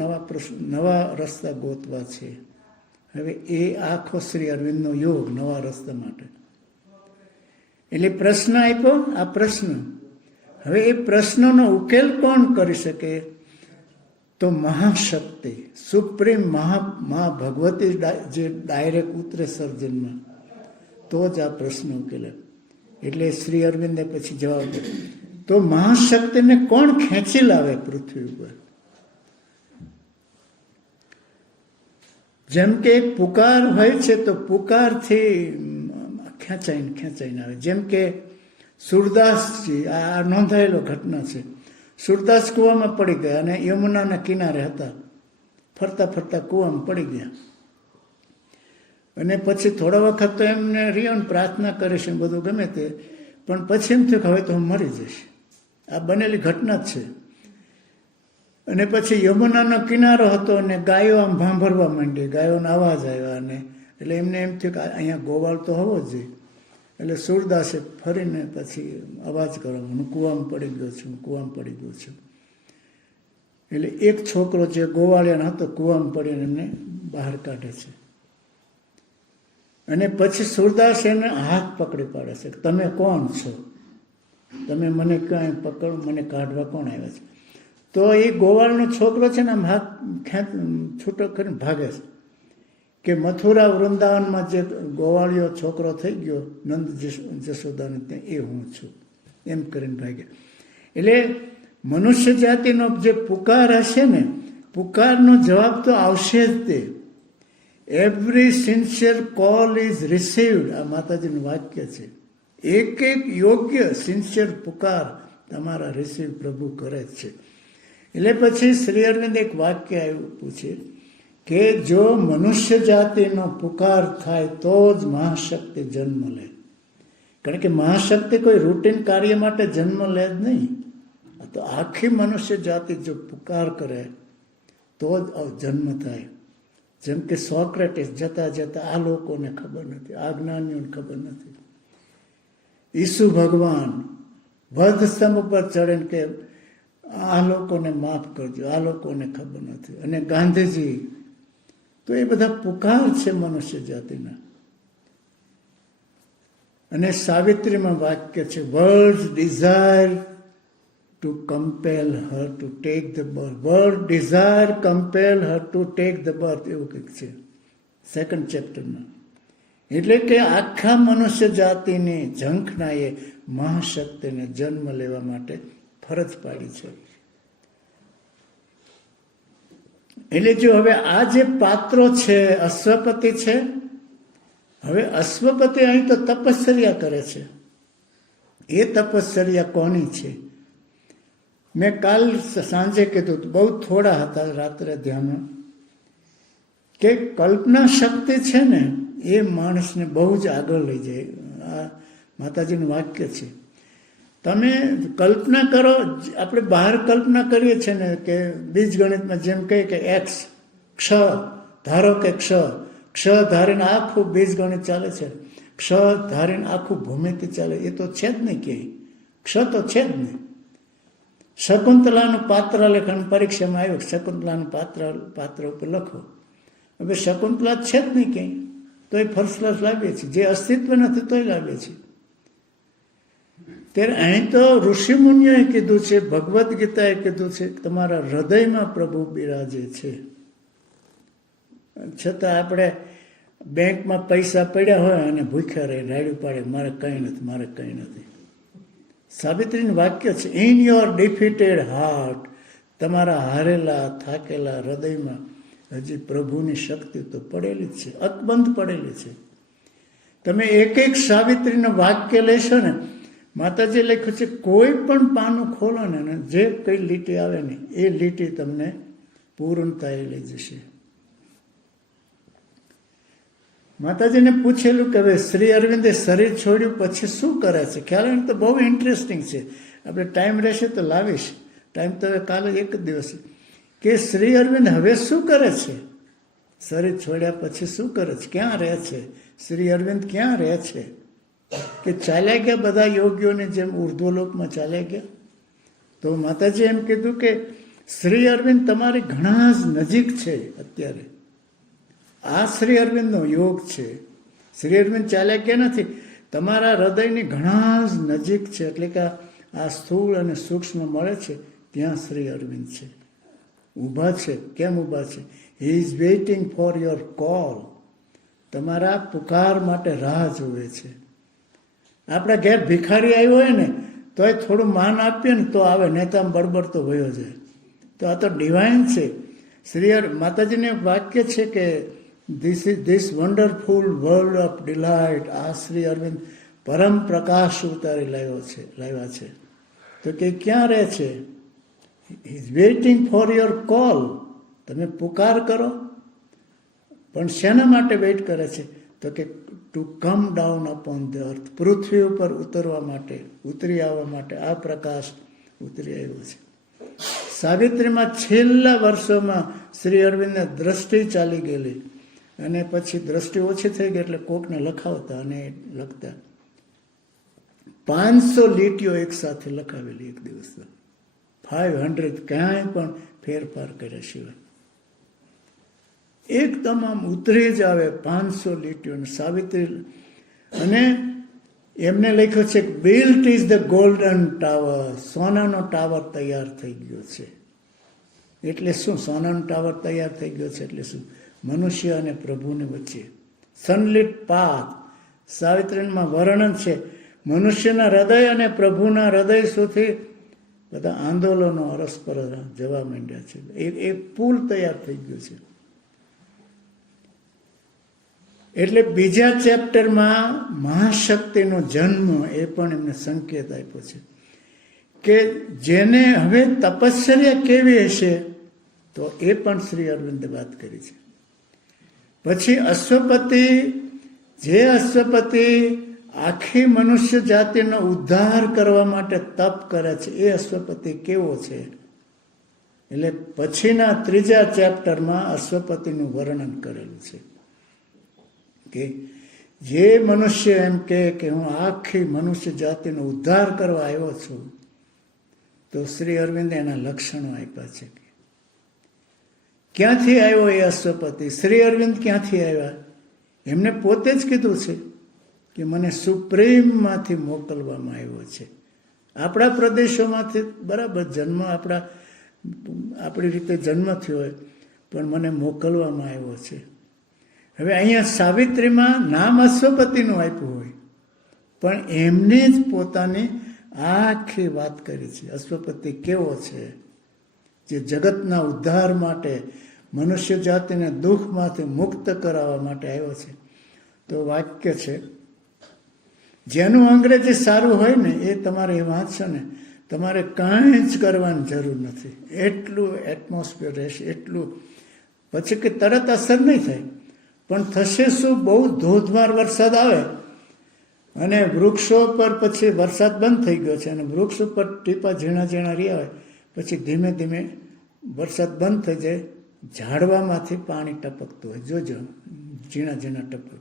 નવા રસ્તા ગોતવા છે? હવે એ આખો શ્રી અરવિંદનો યોગ નવા રસ્તા માટે. એટલે પ્રશ્ન આપ્યો, આ પ્રશ્ન. હવે એ પ્રશ્નનો ઉકેલ કોણ કરી શકે? તો મહાશક્તિ, સુપ્રીમ મહા ભગવતી જે ડાયરેક્ટ ઉતરે સર્જનમાં, તો જ આ પ્રશ્ન ઉકેલે. એટલે શ્રી અરવિંદે પછી જવાબ આપ્યો, તો મહાશક્તિને કોણ ખેંચી લાવે પૃથ્વી ઉપર? જેમ કે એક પુકાર હોય છે તો પુકારથી ખેંચાઈને આવે. જેમ કે સુરદાસજી, આ નોંધાયેલો ઘટના છે. સુરદાસ કૂવામાં પડી ગયા અને યમુનાના કિનારે હતા, ફરતા ફરતા કૂવામાં પડી ગયા. અને પછી થોડા વખત તો એમને રિયોન પ્રાર્થના કરે છે, બધું ગમે તે, પણ પછી એમ થયું કે હવે તો હું મરી જઈશ. આ બનેલી ઘટના જ છે. અને પછી યમુનાનો કિનારો હતો અને ગાયો આમ ભાંભરવા માંડી, ગાયોનો અવાજ આવ્યા. અને એટલે એમને એમ થયું કે અહીંયા ગોવાળ તો હોવો જ જોઈએ. એટલે સુરદાસે ફરીને પછી અવાજ કરો, હું કૂવામાં પડી ગયો છું, હું કૂવામાં પડી ગયો છું. એટલે એક છોકરો જે ગોવાળિયાનો હતો કૂવામાં પડીને એમને બહાર કાઢે છે. અને પછી સુરદાસ એને હાથ પકડી પાડે છે, તમે કોણ છો? તમે મને ક્યાંય પકડો, મને કાઢવા કોણ આવ્યા છે? તો એ ગોવાળનો છોકરો છે ને આમ હાથ છૂટો કરીને ભાગે છે કે મથુરા વૃંદાવનમાં જે ગોવાળિયો છોકરો થઈ ગયો નંદ જશોદાને, ત્યાં એ હું છું, એમ કરીને ભાગ્યા. એટલે મનુષ્ય જાતિનો જે પુકાર હશે ને, પુકારનો જવાબ તો આવશે જ તે. Every sincere call is received, આ માતાજીનું વાક્ય છે. એક યોગ્ય સિન્સિયર પુકાર તમારા રિસીવ પ્રભુ કરે જ છે. એટલે પછી શ્રી અરવિંદ એક વાક્ય આવ્યું પૂછે કે જો મનુષ્ય જાતિનો પુકાર થાય તો જ મહાશક્તિ જન્મ લે. કારણ કે મહાશક્તિ કોઈ રૂટીન કાર્ય માટે જન્મ લે જ નહીં. તો આખી મનુષ્ય જાતિ જો પુકાર કરે તો જ જન્મ થાય. જેમ કે સોક્રેટિસ જતા જતા આ લોકોને ખબર નથી, આ જ્ઞાનીઓને ખબર નથી. ઈસુ ભગવાન વધ સ્તંભ પર ચડીને કે આ લોકોને માફ કરજો, આ લોકોને ખબર નથી. અને ગાંધીજી, તો એ બધા પુકાર છે મનુષ્ય જાતિના. અને સાવિત્રીમાં વાક્ય છે, world desire to compel her to take the birth, world desire compel her to take the birth, એવું કંઈક છે 2nd ચેપ્ટરમાં. એટલે કે આખા મનુષ્ય જાતિની ઝંખનાએ મહાશક્તિને જન્મ લેવા માટે ફરજ પાડી છે. એટલે જો હવે આ જે પાત્રો છે, અશ્વપતિ છે, હવે અશ્વપતિ અહીં તો તપશ્ચર્યા કરે છે. એ તપશ્ચર્યા કોની છે? મેં કાલ સાંજે કીધું, બહુ થોડા હતા રાત્રે ધ્યાનમાં, કે કલ્પના શક્તિ છે ને એ માણસને બહુ જ આગળ લઈ જાય. આ માતાજીનું વાક્ય છે. તમે કલ્પના કરો, આપણે બહાર કલ્પના કરીએ છીએ ને કે બીજગણિતમાં જેમ કહીએ કે એક્સ, ક્ષ ધારો કે ક્ષ ધારીને આખું બીજગણિત ચાલે છે, ક્ષ ધારીને આખું ભૂમિતિ ચાલે, એ તો છે જ નહીં ક્યાંય. ક્ષ તો છે જ નહીં. શકુંતલાનું પાત્ર લેખન પરીક્ષામાં આવ્યું, શકુંતલાનું પાત્ર ઉપર લખો. હવે શકુંતલા છે જ નહીં ક્યાંય, તો એ ફર્સ્ટ ક્લાસ લાવીએ છીએ. જે અસ્તિત્વ નથી તોય લાવીએ છીએ. ત્યારે અહીં તો ઋષિમુનિઓએ કીધું છે, ભગવદ્ ગીતાએ કીધું છે, તમારા હૃદયમાં પ્રભુ બિરાજે છે. છતાં આપણે બેંકમાં પૈસા પડ્યા હોય અને ભૂખ્યા રહી રાડ્યું પાડે, મારે કંઈ નથી, મારે કંઈ નથી. સાવિત્રીનું વાક્ય છે, ઇન યોર ડિફીટેડ હાર્ટ, તમારા હારેલા થાકેલા હૃદયમાં હજી પ્રભુની શક્તિ તો પડેલી જ છે, અકબંધ પડેલી છે. તમે એક એક સાવિત્રીનું વાક્ય લેશો ને, માતાજી લખ્યું છે, કોઈ પણ પાનું ખોલો ને જે કઈ લીટી આવે ને એ લીટી તમને પૂર્ણતાએ લઈ જશે. માતાજીને પૂછેલું કે હવે શ્રી અરવિંદે શરીર છોડ્યું પછી શું કરે છે? ખ્યાલ તો બહુ ઇન્ટરેસ્ટિંગ છે. આપણે ટાઈમ રહેશે તો લાવીશ. ટાઈમ તો હવે કાલે એક જ દિવસ કે શ્રી અરવિંદ હવે શું કરે છે, શરીર છોડ્યા પછી શું કરે છે, ક્યાં રહે છે, શ્રી અરવિંદ ક્યાં રહે છે? કે ચાલ્યા ગયા બધા યોગીઓની જેમ ઉર્ધ્વલોકમાં ચાલ્યા ગયા? તો માતાજી એમ કીધું કે શ્રી અરવિંદ તમારી ઘણા જ નજીક છે અત્યારે. આ શ્રી અરવિંદનો યોગ છે. શ્રી અરવિંદ ચાલ્યા ગયા નથી, તમારા હૃદયની ઘણા જ નજીક છે. એટલે કે આ સ્થૂળ અને સૂક્ષ્મ મળે છે ત્યાં શ્રી અરવિંદ છે, ઊભા છે. કેમ ઊભા છે? He is waiting for your call. તમારા પુકાર માટે રાહ જોવે છે. આપણા ઘેર ભિખારી આવ્યો હોય ને તો એ થોડું માન આપીએ ને તો આવે, નહીં તો આમ બળબડતો વયો જાય. તો આ તો ડિવાઇન છે. શ્રી માતાજીને વાક્ય છે કે this wonderful world of delight, આ શ્રી અરવિંદ પરમ પ્રકાશ ઉતારી લાવ્યા છે. તો કે ક્યાં રહે છે? Is waiting for your call. તમે પુકાર કરો, પણ શેના માટે વેઇટ કરે છે? તો કે to come down upon the earth, પૃથ્વી ઉપર ઉતરવા માટે, ઉતરી આવવા માટે આ પ્રકાશ ઉતરી આવ્યો છે. સાવિત્રીમાં છેલ્લા વર્ષોમાં શ્રી અરવિંદને દ્રષ્ટિ ચાલી ગયેલી અને પછી દ્રષ્ટિ ઓછી થઈ ગઈ એટલે કોકને લખાવતા અને લખતા 500 લીટીઓ એક સાથે લખાવેલી એક દિવસમાં, 500, ક્યાંય પણ ફેરફાર કર્યા સિવાય. એકદમ આમ ઉતરી જ આવે 500 લીટીઓ. સાવિત્રી અને એમને લખ્યું છે built is the golden tower, સોનાનો ટાવર તૈયાર થઈ ગયો છે. એટલે શું? સોનાનો ટાવર તૈયાર થઈ ગયો છે એટલે શું? મનુષ્ય અને પ્રભુની વચ્ચે સનલિટ પાથ. સાવિત્રીમાં વર્ણન છે મનુષ્યના હૃદય અને પ્રભુના હૃદય સુધી બધા આંદોલનો અરસ્પર જવા માંડ્યા છે. એક પુલ તૈયાર થઈ ગયો છે. એટલે બીજા ચેપ્ટરમાં મહાશક્તિનો જન્મ એ પણ એમને સંકેત આપ્યો છે કે જેને હવે તપશ્ચર્યા કેવી હશે તો એ પણ શ્રી અરવિંદે વાત કરી છે. પછી અશ્વપતિ, જે અશ્વપતિ આખી મનુષ્ય જાતિનો ઉદ્ધાર કરવા માટે તપ કરે છે એ અશ્વપતિ કેવો છે? એટલે પછીના ત્રીજા ચેપ્ટરમાં અશ્વપતિનું વર્ણન કરેલું છે કે જે મનુષ્ય એમ કે હું આખી મનુષ્ય જાતિનો ઉદ્ધાર કરવા આવ્યો છું, તો શ્રી અરવિંદે એના લક્ષણો આપ્યા છે. ક્યાંથી આવ્યો એ અશ્વપતિ? શ્રી અરવિંદ ક્યાંથી આવ્યા? એમને પોતે જ કીધું છે કે મને સુપ્રીમમાંથી મોકલવામાં આવ્યો છે. આપણા પ્રદેશોમાંથી બરાબર જન્મ આપણી રીતે જન્મ થયો હોય, પણ મને મોકલવામાં આવ્યો છે. હવે અહીંયા સાવિત્રીમાં નામ અશ્વપતિનું આપ્યું હોય, પણ એમને જ પોતાની આખી વાત કરી છે. અશ્વપતિ કેવો છે? જે જગતના ઉદ્ધાર માટે, મનુષ્ય જાતિને દુઃખમાંથી મુક્ત કરાવવા માટે આવ્યો છે. તો વાક્ય છે, જેનું અંગ્રેજી સારું હોય ને એ તમારે એ વાંચશો ને તમારે કાંઈ જ કરવાની જરૂર નથી. એટલું એટમોસ્ફિયર રહેશે, એટલું પછી કે તરત અસર નહીં થાય, પણ થશે શું? બહુ ધોધમાર વરસાદ આવે અને વૃક્ષો પર પછી વરસાદ બંધ થઈ ગયો છે અને વૃક્ષ ઉપર ટીપા ઝીણા ઝીણા રહ્યા હોય, પછી ધીમે ધીમે વરસાદ બંધ થઈ જાય, ઝાડવામાંથી પાણી ટપકતું હોય, જોજો ઝીણા ઝીણા ટપક.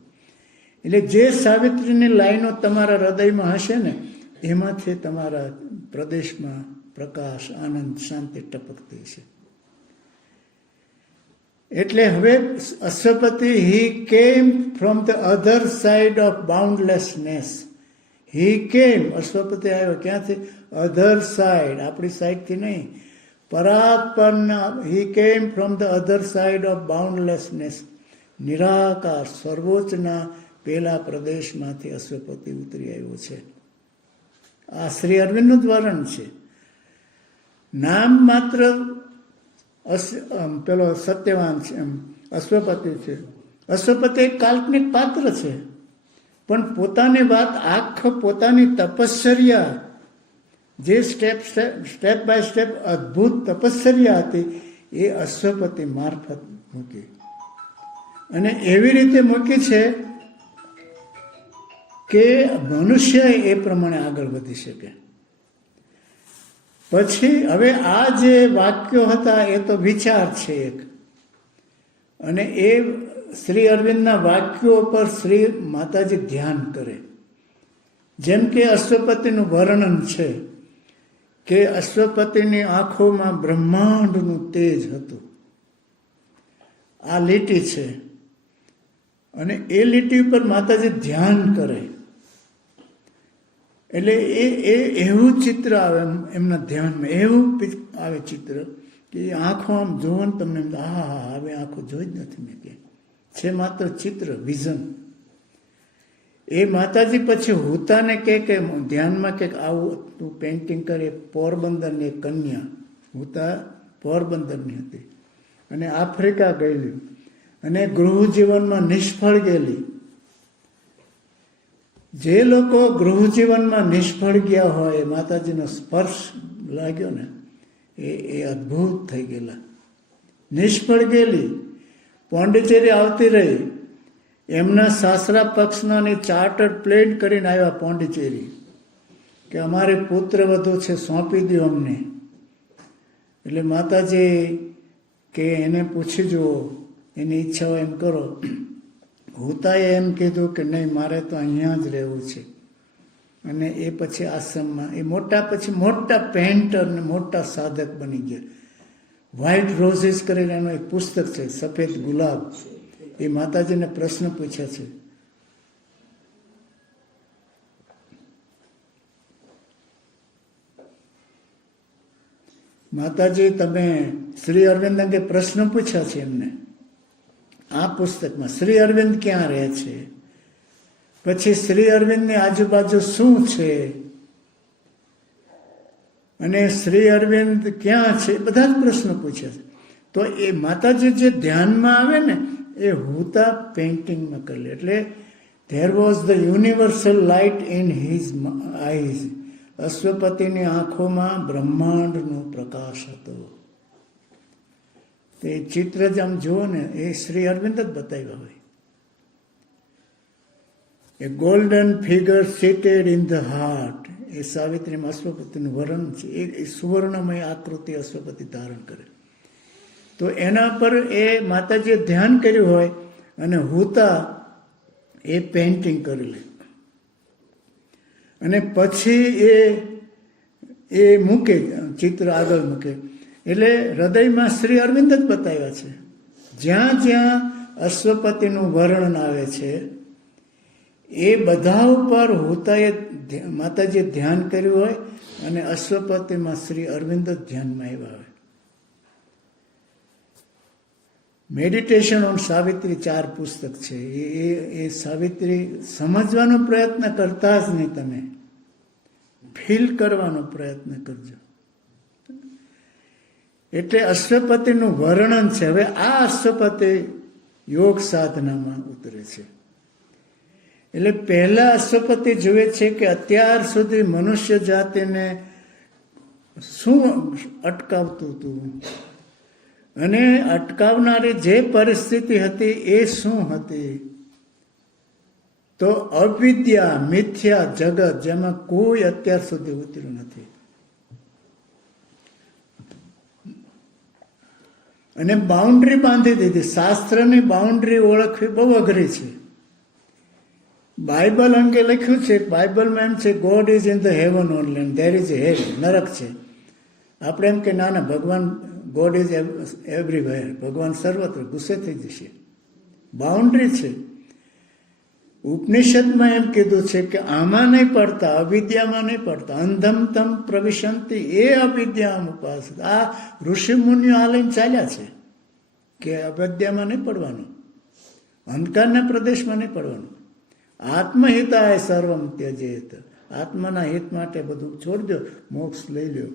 એટલે જે સાવિત્રીની લાઈનો તમારા હૃદયમાં હશે ને એમાંથી તમારા પ્રદેશમાં પ્રકાશ, આનંદ, શાંતિ ટપકતી છે. એટલે હવે Ashwapati he came from the other side of boundlessness. He came, Ashwapati આવ્યો ક્યાંથી? અધર સાઇડ, આપણી સાઈડથી નહીં, પરાત્પરના. He came from the other side of boundlessness. નિરાકાર સર્વોચ્ચના પેલા પ્રદેશમાંથી અશ્વપતિ ઉતરી આવ્યો છે. આ શ્રી અરવિંદનું જ વર્ણન છે. નામ માત્ર પેલો સત્યવાન છે, અશ્વપતિ છે. અશ્વપતિ એક કાલ્પનિક પાત્ર છે, પણ પોતાની વાત પોતાની તપશ્ચર્યા, જે સ્ટેપ બાય સ્ટેપ અદ્ભુત તપશ્ચર્યા હતી એ અશ્વપતિ મારફત મૂકી. અને એવી રીતે મૂકી છે કે મનુષ્ય એ પ્રમાણે આગળ વધી શકે. પછી હવે આ જે વાક્યો હતા એ તો વિચાર છે એક, અને એ શ્રી અરવિંદના વાક્યો પર શ્રી માતાજી ધ્યાન કરે. જેમ કે અશ્વપતિનું વર્ણન છે કે અશ્વપતિની આંખોમાં બ્રહ્માંડનું તેજ હતું. આ લીટી છે, અને એ લીટી ઉપર માતાજી ધ્યાન કરે. એટલે એ એવું ચિત્ર આવે એમના ધ્યાનમાં, એવું આવે ચિત્ર કે આંખો આમ જોવો ને તમને હા હા હવે આંખો જોઈ જ નથી મેં કે છે, માત્ર ચિત્ર, વિઝન. એ માતાજી પછી હુતાને કે ધ્યાનમાં કે આવું તું પેઇન્ટિંગ કરે. પોરબંદરની એક કન્યા, હુતા પોરબંદરની હતી અને આફ્રિકા ગયેલી અને ગૃહ જીવનમાં નિષ્ફળ ગયેલી. જે લોકો ગૃહ જીવનમાં નિષ્ફળ ગયા હોય, માતાજીનો સ્પર્શ લાગ્યો ને એ અદ્ભુત થઈ ગયેલા. નિષ્ફળ ગયેલી, પોંડિચેરી આવતી રહી. એમના સાસરા પક્ષના ચાર્ટર્ડ પ્લેન કરીને આવ્યા પોંડિચેરી કે અમારે પુત્ર વધુ છે, સોંપી દો અમને. એટલે માતાજી કે એને પૂછી જુઓ, એની ઈચ્છા હોય એમ કરો. હુતાએ એમ કીધું કે નહીં, મારે તો અહીંયા જ રહેવું છે. અને એ પછી આશ્રમમાં એ પછી મોટા પેઇન્ટર ને મોટા સાધક બની ગયા. વ્હાઇટ રોઝિસ કરીને એનું એક પુસ્તક છે, સફેદ ગુલાબ. એ માતાજીને પ્રશ્ન પૂછ્યા છે. માતાજી તમે શ્રી અરવિંદ અંગે પ્રશ્ન પૂછ્યા છે એમને આ પુસ્તકમાં. શ્રી અરવિંદ ક્યાં રહે છે, પછી શ્રી અરવિંદની આજુબાજુ શું છે, અને શ્રી અરવિંદ ક્યાં છે, બધા જ પ્રશ્નો પૂછ્યા છે. તો એ માતાજી જે ધ્યાનમાં આવે ને એ હુતા પેઇન્ટિંગમાં કરેલી. એટલે there was the universal light in his eyes. અશ્વપતિની આંખોમાં બ્રહ્માંડનો પ્રકાશ હતો. તે ચિત્ર જ આમ જુઓ ને એ શ્રી અરવિંદ જ બતાવ્યા હોય. A golden figure seated in the heart. એ સાવિત્રીમાં અશ્વપતિનું વર્ણન છે. એ સુવર્ણમય આકૃતિ અશ્વપતિ ધારણ કરે. તો એના પર એ માતાજીએ ધ્યાન કર્યું હોય અને હુતા એ પેઇન્ટિંગ કરી લે. અને પછી એ મૂકે, ચિત્ર આગળ મૂકે. એટલે હૃદયમાં શ્રી અરવિંદ જ બતાવ્યા છે. જ્યાં જ્યાં અશ્વપતિનું વર્ણન આવે છે એ બધા ઉપર હુતાએ માતાજીએ ધ્યાન કર્યું હોય અને અશ્વપતિમાં શ્રી અરવિંદ જ ધ્યાનમાં આવ્યા હોય. મેડિટેશન ઓન સાવિત્રી 4 પુસ્તક છે. એ સાવિત્રી સમજવાનો પ્રયત્ન કરતા જ નહીં, તમે ફીલ કરવાનો પ્રયત્ન કરજો. એટલે અશ્વપતિનું વર્ણન છે. હવે આ અશ્વપતિ યોગ સાધનામાં ઉતરે છે. એટલે પહેલા અશ્વપતિ જુએ છે કે અત્યાર સુધી મનુષ્ય જાતિને શું અટકાવતું હતું, અને અટકાવનારી જે પરિસ્થિતિ હતી એ શું હતી. તો અવિદ્યા, મિથ્યા જગત, જેમાં કોઈ અત્યાર સુધી ઉતર્યું નથી. અને બાઉન્ડ્રી બાંધી દીધી. શાસ્ત્રની બાઉન્ડ્રી ઓળખવી બહુ અઘરી છે. બાઇબલ અંગે લખ્યું છે, બાઇબલમાં એમ છે God is in the heaven only and there is hell, નરક છે. આપણે એમ કે ના ના, ભગવાન ગોડ ઇઝ એવરીવેર, ભગવાન સર્વત્ર, ગુસ્સે થઈ જશે. બાઉન્ડ્રી છે. ઉપનિષદમાં એમ કીધું છે કે આમાં નહીં પડતા, અવિદ્યામાં નહીં પડતા. અંધમ તમ પ્રવિશંતિ એ અવિદ્યામ ઉપાસ. આ ઋષિ મુનિઓ આ લઈને ચાલ્યા છે કે અવિદ્યામાં નહીં પડવાનું, અંધકારના પ્રદેશમાં નહીં પડવાનું. આત્મહિતાય સર્વમ ત્યજેત. આત્માના હિત માટે બધું છોડી દો, મોક્ષ લઈ લ્યો.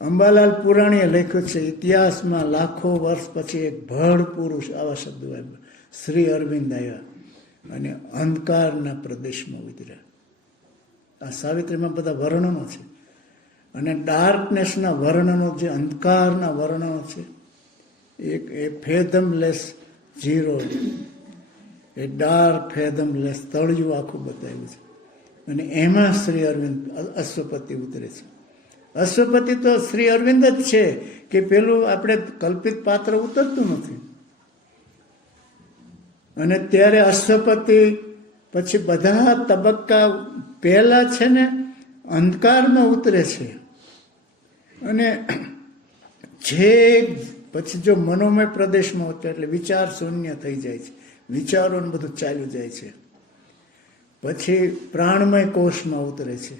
અંબાલાલ પુરાણીએ લખ્યું છે, ઇતિહાસમાં લાખો વર્ષ પછી એક ભડ પુરુષ, આવા શબ્દો આવ્યા, શ્રી અરવિંદ આવ્યા અને અંધકારના પ્રદેશમાં ઉતર્યા. આ સાવિત્રીમાં બધા વર્ણનો છે. અને ડાર્કનેસના વર્ણનો, જે અંધકારના વર્ણનો છે, એ ફેધમલેસ ઝીરો, એ ડાર્ક ફેધમલેસ તળિયું આખું બતાવ્યું છે. અને એમાં શ્રી અરવિંદ અશ્વપતિ ઉતરે છે. અશ્વપતિ તો શ્રી અરવિંદ જ છે કે પેલું આપણે કલ્પિત પાત્ર ઉતરતું નથી. અને ત્યારે અશ્વપતિ પછી બધા તબક્કા પહેલા છે ને અંધકારમાં ઉતરે છે, અને જે પછી જો મનોમય પ્રદેશમાં ઉતરે એટલે વિચાર શૂન્ય થઈ જાય છે, વિચારોને બધું ચાલ્યું જાય છે. પછી પ્રાણમય કોષમાં ઉતરે છે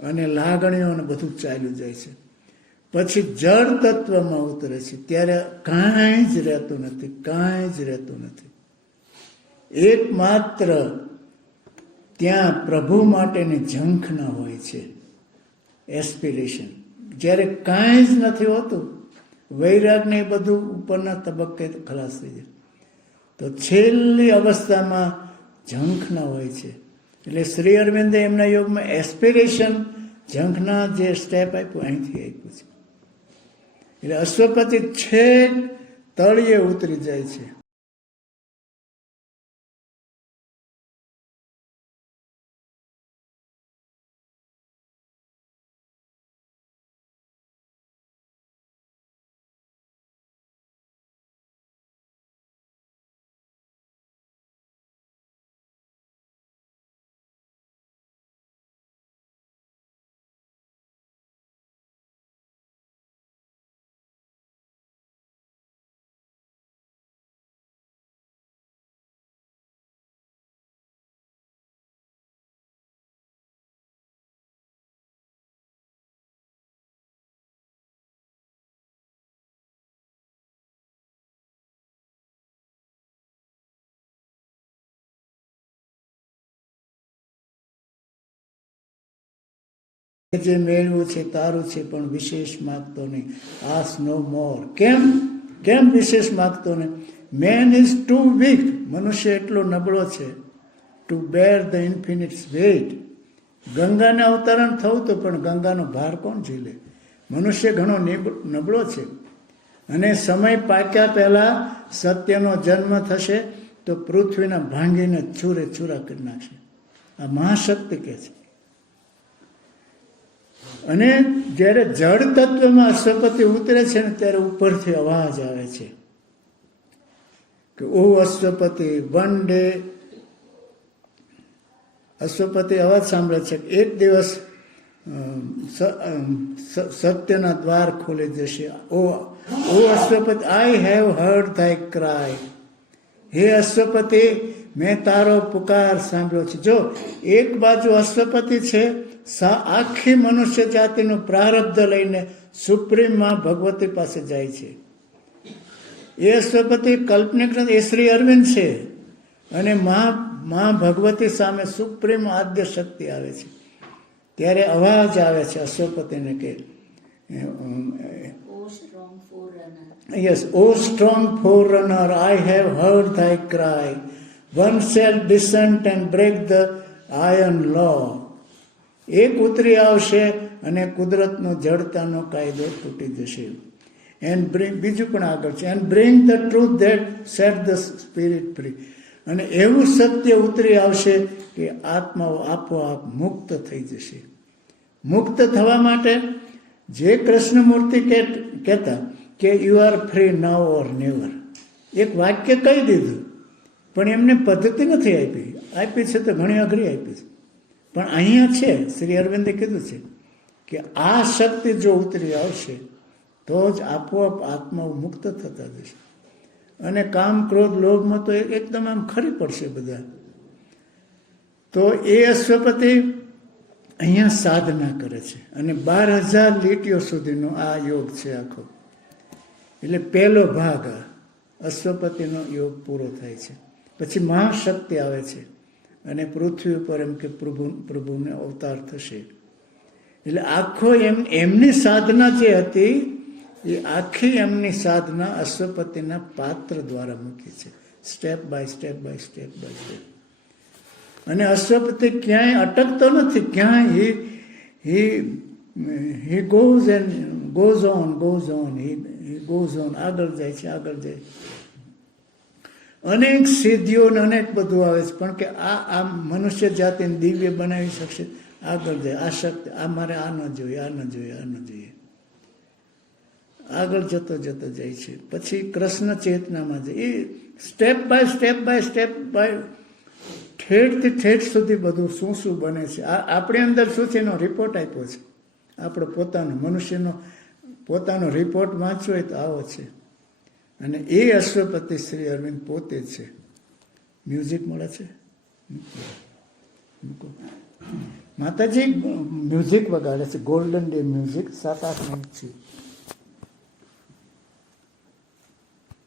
અને લાગણીઓને બધું ચાલ્યું જાય છે. પછી જળ તત્વમાં ઉતરે છે, ત્યારે કાંઈ જ રહેતું નથી, કાંઈ જ રહેતું નથી. એકમાત્ર ત્યાં પ્રભુ માટેની ઝંખના હોય છે, એસ્પિરેશન. જ્યારે કાંઈ જ નથી હોતું, વૈરાગને એ બધું ઉપરના તબક્કે ખલાસ થઈ જાય, તો છેલ્લી અવસ્થામાં ઝંખના હોય છે. એટલે શ્રી અરવિંદે એમના યોગમાં એસ્પિરેશન ઝંખના જે સ્ટેપ આપ્યું અહીંથી આપ્યું છે. એટલે અશ્વપતિ છેક તળિયે ઉતરી જાય છે. જે મેળવું છે તારું છે પણ વિશેષ માગતો નહીં. આસ નો મોર. કેમ વિશેષ માગતો નહીં? Man is too weak. મનુષ્ય એટલો નબળો છે to bear the infinite weight. ગંગાને અવતરણ થવું તો પણ ગંગાનો ભાર કોણ ઝીલે? મનુષ્ય ઘણો નબળો છે. અને સમય પાક્યા પહેલા સત્યનો જન્મ થશે તો પૃથ્વીના ભાંગીને ચૂરે ચૂરા કરી નાખશે. આ મહાશક્તિ કે છે. અને જ્યારે જળ તત્વમાં અશ્વપતિ ઉતરે છે ને ત્યારે ઉપરથી અવાજ આવે છે કે ઓ અશ્વપતિ. વન ડે અશ્વપતિ અવાજ સાંભળે છે કે એક દિવસ સત્યના દ્વાર ખોલી જશે. ઓ અશ્વપતિ, આઈ હેવ હર્ડ થાય ક્રાય. હે અશ્વપતિ, મેં તારો પુકાર સાંભળ્યો છે. જો એક બાજુ અશ્વપતિ છે, આખી મનુષ્ય જાતિનું પ્રારબ્ધ લઈને સુપ્રીમમાં ભગવતી પાસે જાય છે. એ અશ્વપતિ કાલ્પનિક નથી, એ શ્રી અરવિંદ છે. અને મા ભગવતી સામે સુપ્રીમ આદ્ય શક્તિ આવે છે. ત્યારે અવાજ આવે છે અશ્વપતિને કે yes, O strong forerunner, I have heard thy cry. One shall descend and break the iron law. એક ઉતરી આવશે અને કુદરતનો જડતાનો કાયદો તૂટી જશે. એન્ડ બીજું પણ આગળ છે, and bring the truth that set the spirit free. અને એવું સત્ય ઉતરી આવશે કે આત્માઓ આપોઆપ મુક્ત થઈ જશે. મુક્ત થવા માટે જે કૃષ્ણમૂર્તિ કહેતા કે you are free now or never, એક વાક્ય કહી દીધું, પણ એમને પદ્ધતિ નથી આપી છે તો ઘણી અઘરી આપી છે. પણ અહીંયા છે, શ્રી અરવિંદે કીધું છે કે આ શક્તિ જો ઉતરી આવશે તો જ આપોઆપ આત્માઓ મુક્ત થતા જશે. અને કામ, ક્રોધ, લોભમાં તો એકદમ આમ ખરી પડશે બધા. તો એ અશ્વપતિ અહીંયા સાધના કરે છે અને 12,000 લીટીઓ સુધીનો આ યોગ છે આખો. એટલે પહેલો ભાગ અશ્વપતિનો યોગ પૂરો થાય છે. પછી મહાશક્તિ આવે છે અને પૃથ્વી ઉપર એમ કે પ્રભુને અવતાર થશે. એટલે આખો એમની સાધના જે હતી એ આખી એમની સાધના અશ્વપતિના પાત્ર દ્વારા મૂકી છે, step by step by step by step. અને અશ્વપતિ ક્યાંય અટકતો નથી, ક્યાંય he goes and goes on he goes on, આગળ જાય છે, આગળ જાય. અનેક સિદ્ધિઓ ને અનેક બધું આવે છે, પણ કે આ મનુષ્ય જાતિને દિવ્ય બનાવી શકશે આગળ જાય આસક્તિ, આ મારે આ ન જોઈએ, આ ન જોઈએ, આ ન જોઈએ, આગળ જતો જતો જાય છે. પછી કૃષ્ણ ચેતનામાં જાય. એ સ્ટેપ બાય સ્ટેપ બાય ઠેઠથી ઠેઠ સુધી બધું શું શું બને છે. આપણી અંદર શું છે એનો રિપોર્ટ આપ્યો છે. આપણો પોતાનો મનુષ્યનો પોતાનો રિપોર્ટ વાંચ્યો હોય તો આવો છે. અને એ અશ્વપતિ શ્રી અરવિંદ પોતે છે. મ્યુઝિક મળે છે, માતાજી મ્યુઝિક વગાડે છે, ગોલ્ડન ડે મ્યુઝિક 7-8 મિનિટ છે.